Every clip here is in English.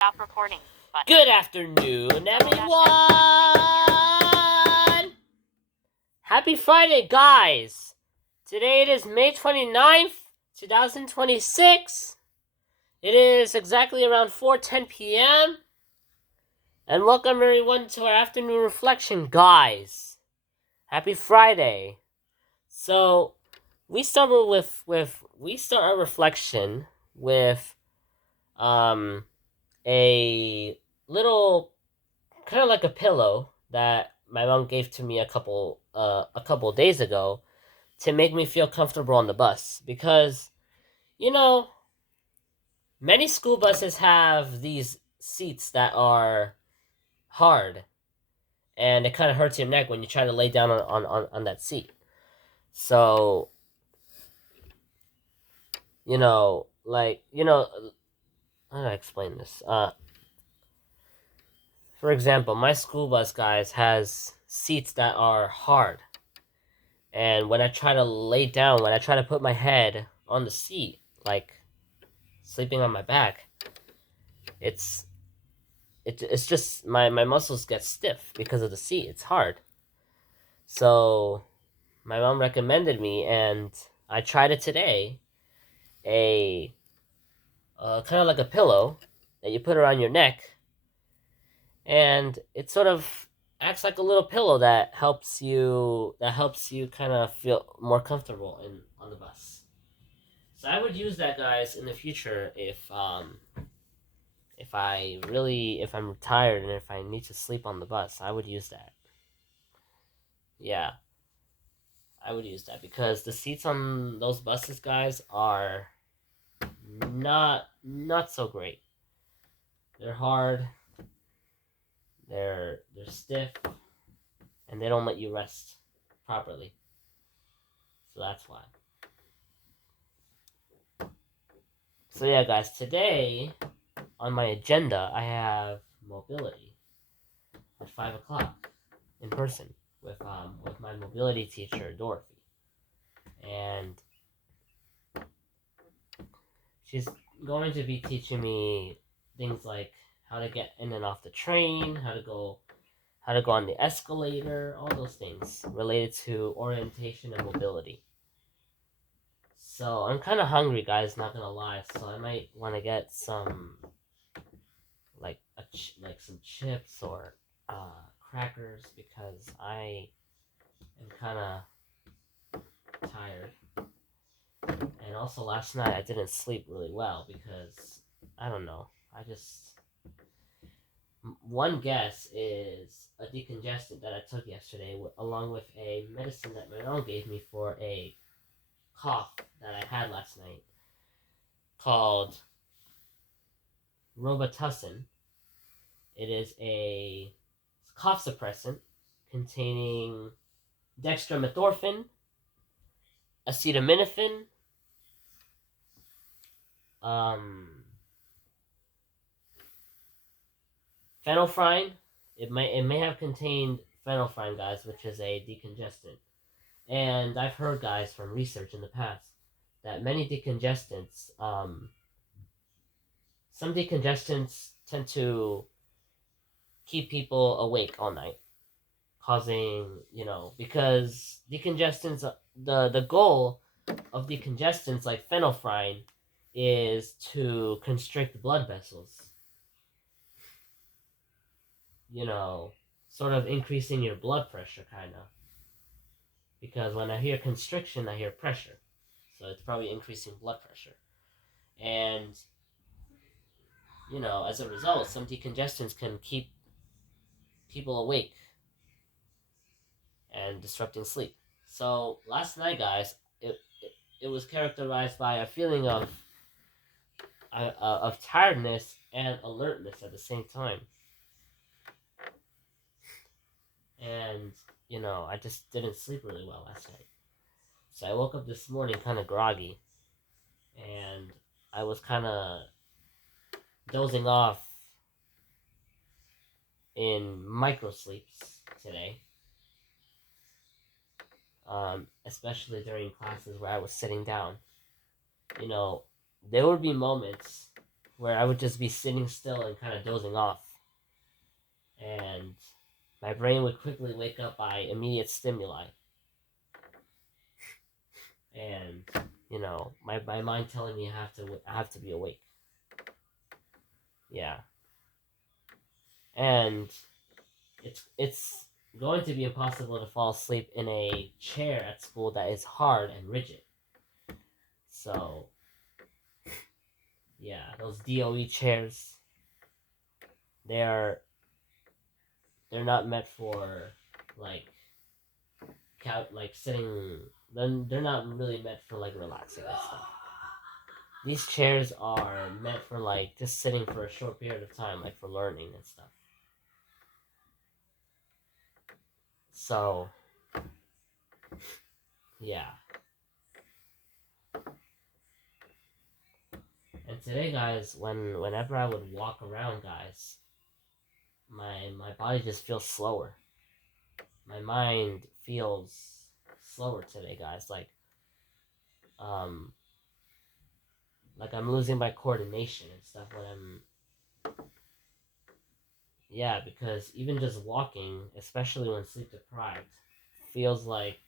Stop recording. Good afternoon, everyone! Happy Friday, guys! Today it is May 29th, 2026. It is exactly around 4:10 p.m. And welcome everyone to our afternoon reflection, guys. Happy Friday. So, we start our reflection with a little kind of like a pillow that my mom gave to me a couple days ago to make me feel comfortable on the bus, because you know many school buses have these seats that are hard, and it kind of hurts your neck when you try to lay down on that seat. So how do I explain this? For example, my school bus, guys, has seats that are hard, and when I try to lay down, when I try to put my head on the seat, like sleeping on my back, it's it's just my muscles get stiff because of the seat. It's hard. So my mom recommended me, and I tried it today. A kind of like a pillow that you put around your neck, and it sort of acts like a little pillow that helps you kind of feel more comfortable on the bus. So I would use that, guys, in the future if I'm tired and if I need to sleep on the bus. I would use that. Yeah, I would use that because the seats on those buses, guys, are not so great. They're hard, they're stiff, and they don't let you rest properly. So that's why. So yeah, guys, today on my agenda I have mobility at 5 o'clock in person with my mobility teacher Dorothy, and she's going to be teaching me things like how to get in and off the train, how to go on the escalator, all those things related to orientation and mobility. So I'm kind of hungry, guys. Not gonna lie. So I might want to get some like some chips or crackers because I am kind of tired. And also last night I didn't sleep really well because I don't know. I just One guess is a decongestant that I took yesterday, along with a medicine that my mom gave me for a cough that I had last night, called Robitussin. It is a cough suppressant containing dextromethorphan, acetaminophen, um, phenylphine. It may have contained phenylphine, guys, which is a decongestant. And I've heard, guys, from research in the past that many decongestants, some decongestants tend to keep people awake all night, causing, because decongestants, the goal of decongestants like phenylphine is to constrict blood vessels, you know, sort of increasing your blood pressure, kind of. Because when I hear constriction, I hear pressure. So it's probably increasing blood pressure. And, as a result, some decongestants can keep people awake and disrupting sleep. So last night, guys, it was characterized by a feeling of tiredness and alertness at the same time. And, I just didn't sleep really well last night. So I woke up this morning kind of groggy, and I was kind of dozing off in micro sleeps today, especially during classes where I was sitting down. You know, there would be moments where I would just be sitting still and kind of dozing off, and my brain would quickly wake up by immediate stimuli, and my mind telling me I have to be awake. Yeah, and it's going to be impossible to fall asleep in a chair at school that is hard and rigid. So yeah, those DOE chairs, they're they're not meant for like like sitting. They're not really meant for like relaxing and stuff. These chairs are meant for like just sitting for a short period of time, like for learning and stuff. So yeah. And today, guys, whenever I would walk around, guys, my body just feels slower. My mind feels slower today, guys. Um like I'm losing my coordination and stuff when I'm yeah, because even just walking, especially when sleep deprived, feels like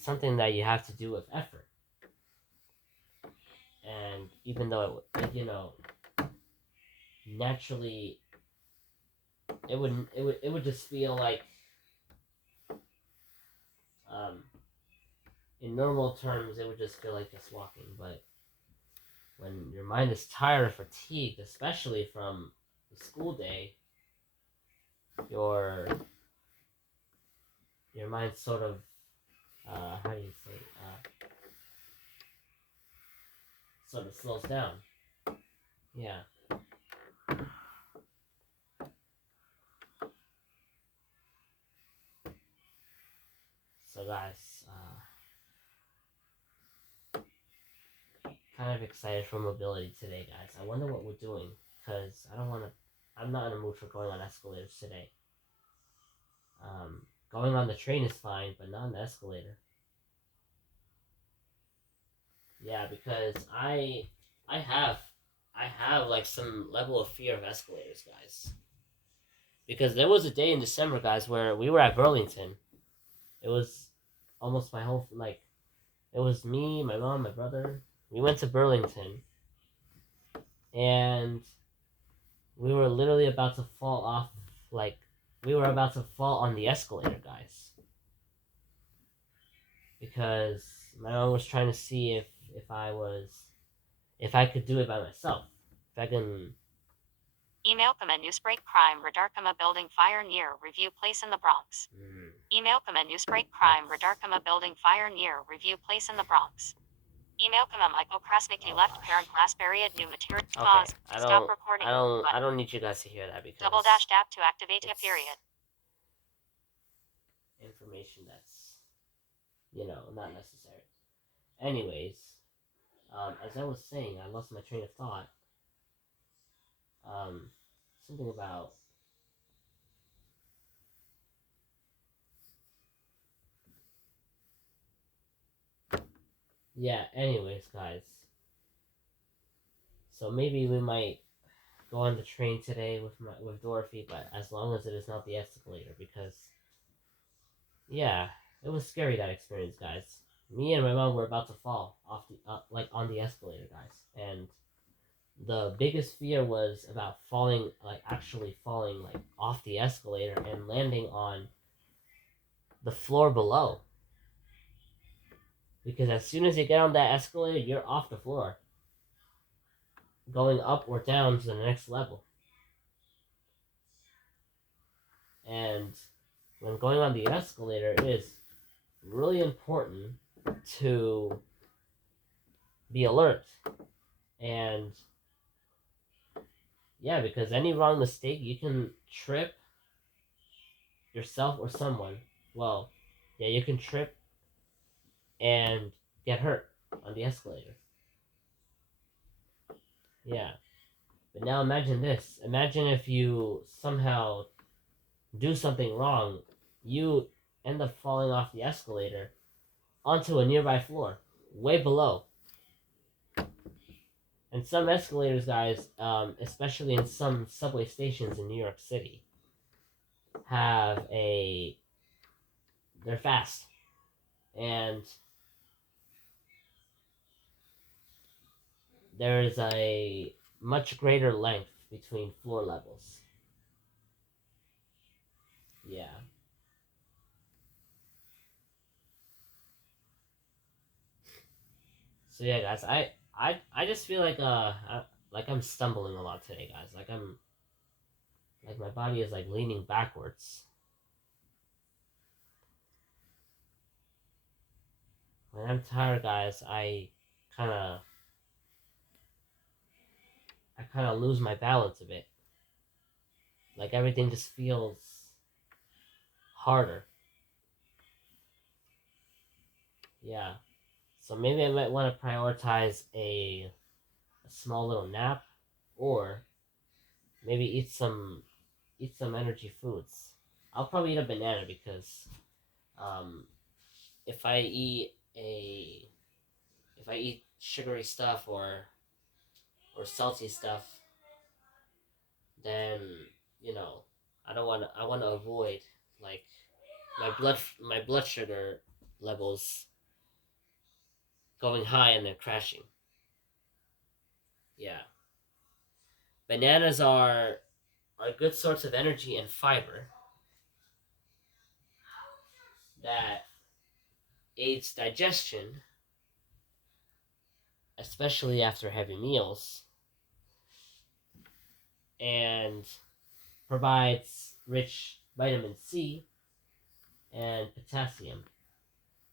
something that you have to do with effort. And even though naturally it would just feel like um in normal terms it would just feel like just walking, but when your mind is tired or fatigued, especially from the school day, your your mind sort of how do you say sort of slows down. Yeah. So guys, kind of excited for mobility today, guys. I wonder what we're doing because I don't want to. I'm not in the mood for going on escalators today. Going on the train is fine, but not on the escalator. Yeah, because I have like some level of fear of escalators, guys. Because there was a day in December, guys, where we were at Burlington. It was almost my whole like it was me, my mom, my brother. We went to Burlington, and we were literally about to fall off. Like we were about to fall on the escalator, guys, because my mom was trying to see if I could do it by myself. If I can. Emailkama Newsbreak Crime Radarkama Building Fire Near Review Place in the Bronx. Emailkama Newsbreak Crime Radarkama Building Fire Near Review Place in the Bronx. Emailkama Michael Krasnicki Oh left gosh. parent class period new material Okay, pause. Stop recording. I don't need you guys to hear that because Double dash tap to activate a it's period. information that's not necessary. Anyways, as I was saying, I lost my train of thought. Um, something about yeah. Anyways, guys, so maybe we might go on the train today with Dorothy, but as long as it is not the escalator, because yeah, it was scary that experience, guys. Me and my mom were about to fall off the like on the escalator, guys, and the biggest fear was about falling, like actually falling like off the escalator and landing on the floor below. Because as soon as you get on that escalator, you're off the floor, going up or down to the next level. And when going on the escalator, it is really important to be alert. And yeah, because any wrong mistake, you can trip yourself or someone. Well, yeah, you can trip and get hurt on the escalator. Yeah. But now imagine this. Imagine if you somehow do something wrong, you end up falling off the escalator onto a nearby floor, way below. And some escalators, guys, especially in some subway stations in New York City, have a they're fast, and there's a much greater length between floor levels. Yeah. So yeah, guys, I just feel like I'm stumbling a lot today, guys. Like my body is like leaning backwards. When I'm tired, guys, kind of I kind of lose my balance a bit. Like everything just feels harder. Yeah. So maybe I might want to prioritize a small little nap, or maybe eat some energy foods. I'll probably eat a banana because um, if I eat a if I eat sugary stuff or salty stuff, then you know I want to avoid like my blood sugar levels going high and then crashing. Yeah, bananas are good source of energy and fiber that aids digestion, especially after heavy meals, and provides rich vitamin C and potassium,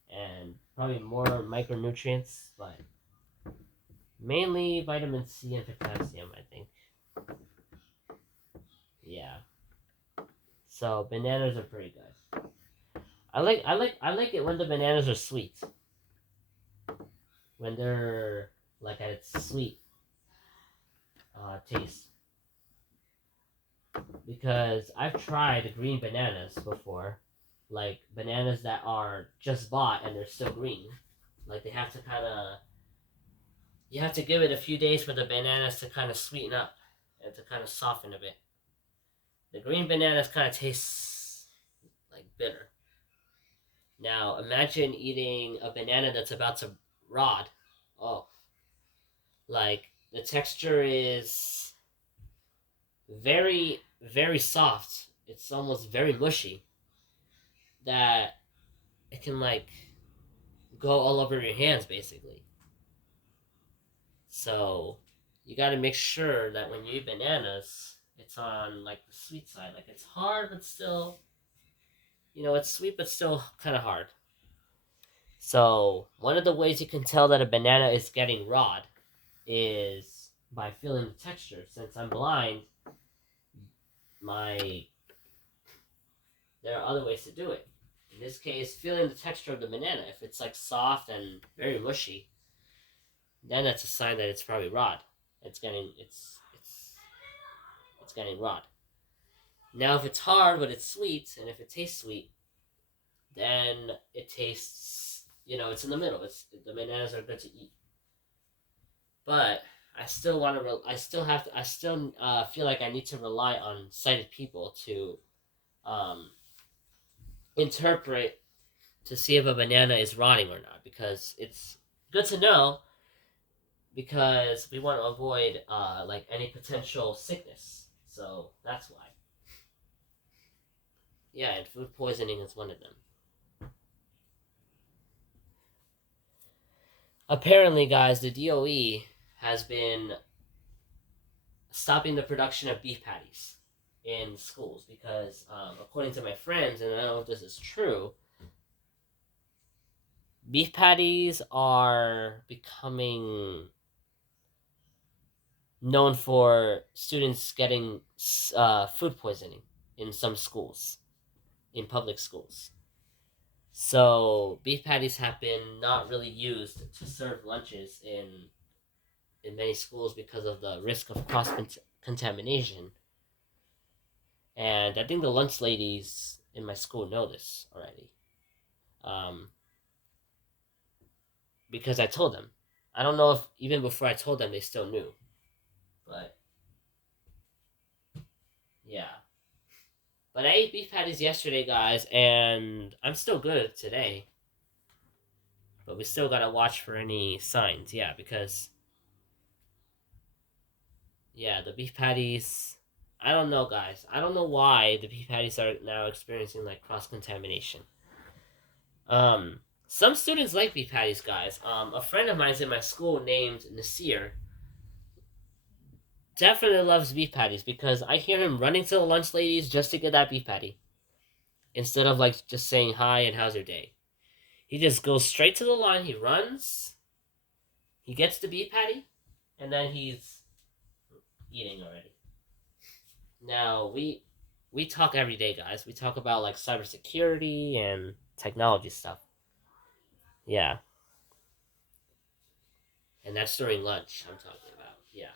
and probably more micronutrients, but mainly vitamin C and potassium, I think. Yeah. So bananas are pretty good. I like it when the bananas are sweet. When they're like at its sweet taste. Because I've tried green bananas before, like bananas that are just bought and they're still green. Like they have to kind of you have to give it a few days for the bananas to kind of sweeten up and to kind of soften a bit. The green bananas kind of taste like bitter. Now imagine eating a banana that's about to rot. Oh, like the texture is very soft. It's almost very mushy. That it can like go all over your hands basically. So you got to make sure that when you eat bananas, it's on like the sweet side. Like it's hard, but still, it's sweet, but still kind of hard. So one of the ways you can tell that a banana is getting raw is by feeling the texture. Since I'm blind, my there are other ways to do it. In this case, feeling the texture of the banana. If it's like soft and very mushy, then that's a sign that it's probably raw. It's getting raw. Now, if it's hard but it's sweet, and if it tastes sweet, then it tastes. It's in the middle. The bananas are good to eat. But I still want to. I still have to. I still feel like I need to rely on sighted people to um, interpret to see if a banana is rotting or not, because it's good to know, because we want to avoid like any potential sickness. So that's why. Yeah, and food poisoning is one of them. Apparently, guys, the DOE has been stopping the production of beef patties in schools because, according to my friends, and I don't know if this is true, beef patties are becoming known for students getting food poisoning in some schools, in public schools. So beef patties have been not really used to serve lunches in many schools because of the risk of cross contamination. And I think the lunch ladies in my school know this already. Um, because I told them. I don't know if even before I told them they still knew. But yeah. But I ate beef patties yesterday, guys, and I'm still good today. But we still gotta watch for any signs, yeah, because yeah, the beef patties. I don't know, guys. I don't know why the beef patties are now experiencing like cross contamination. Some students like beef patties, guys. A friend of mine's in my school named Nasir definitely loves beef patties because I hear him running to the lunch ladies just to get that beef patty instead of like just saying hi and how's your day. He just goes straight to the line. He runs. He gets the beef patty, and then he's eating already. Now we talk every day, guys. We talk about like cybersecurity and technology stuff. Yeah, and that's during lunch. I'm talking about. Yeah,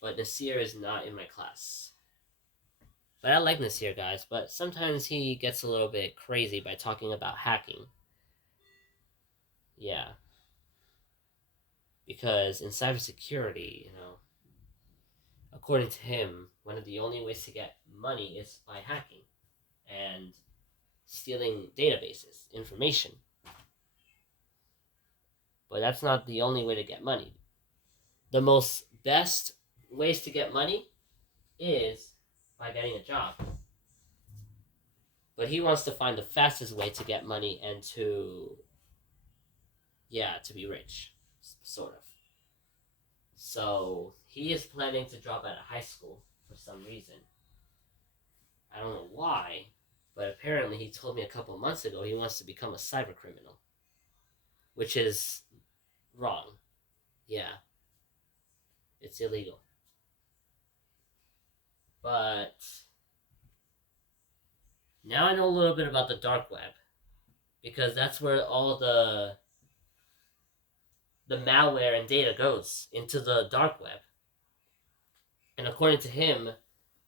but Nasir is not in my class. But I like Nasir, guys. But sometimes he gets a little bit crazy by talking about hacking. Yeah, because in cybersecurity, according to him, one of the only ways to get money is by hacking and stealing databases, information. But that's not the only way to get money. The most best ways to get money is by getting a job. But he wants to find the fastest way to get money and to be rich, sort of. So he is planning to drop out of high school for some reason. I don't know why, but apparently he told me a couple of months ago he wants to become a cyber criminal, which is wrong. Yeah, it's illegal. But now I know a little bit about the dark web because that's where all the malware and data goes into the dark web. And according to him,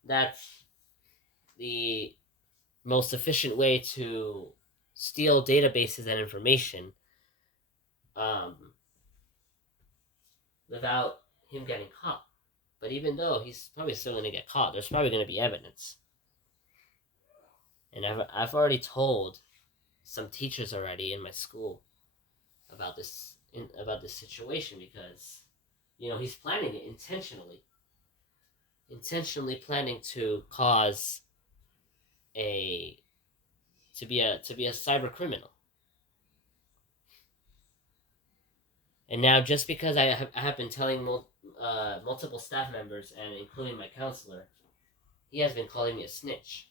that's the most efficient way to steal databases and information um, without him getting caught. But even though he's probably still going to get caught, there's probably going to be evidence. And I've already told some teachers already in my school about this situation because he's planning it intentionally planning to cause a to be a cyber criminal. And now just because I have been telling multiple staff members and including my counselor, he has been calling me a snitch.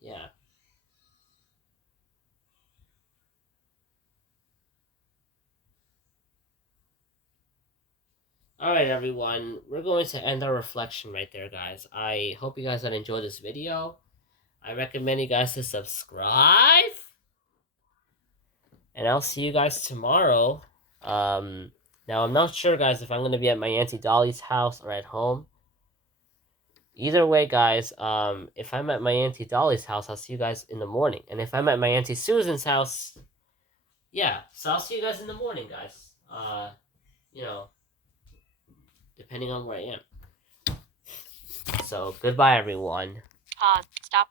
Yeah. Alright, everyone. We're going to end our reflection right there, guys. I hope you guys have enjoyed this video. I recommend you guys to subscribe. And I'll see you guys tomorrow. Now, I'm not sure, guys, if I'm going to be at my Auntie Dolly's house or at home. Either way, guys, if I'm at my Auntie Dolly's house, I'll see you guys in the morning. And if I'm at my Auntie Susan's house, yeah. So I'll see you guys in the morning, guys. Depending on where I am. So, goodbye, everyone. Pause. Stop.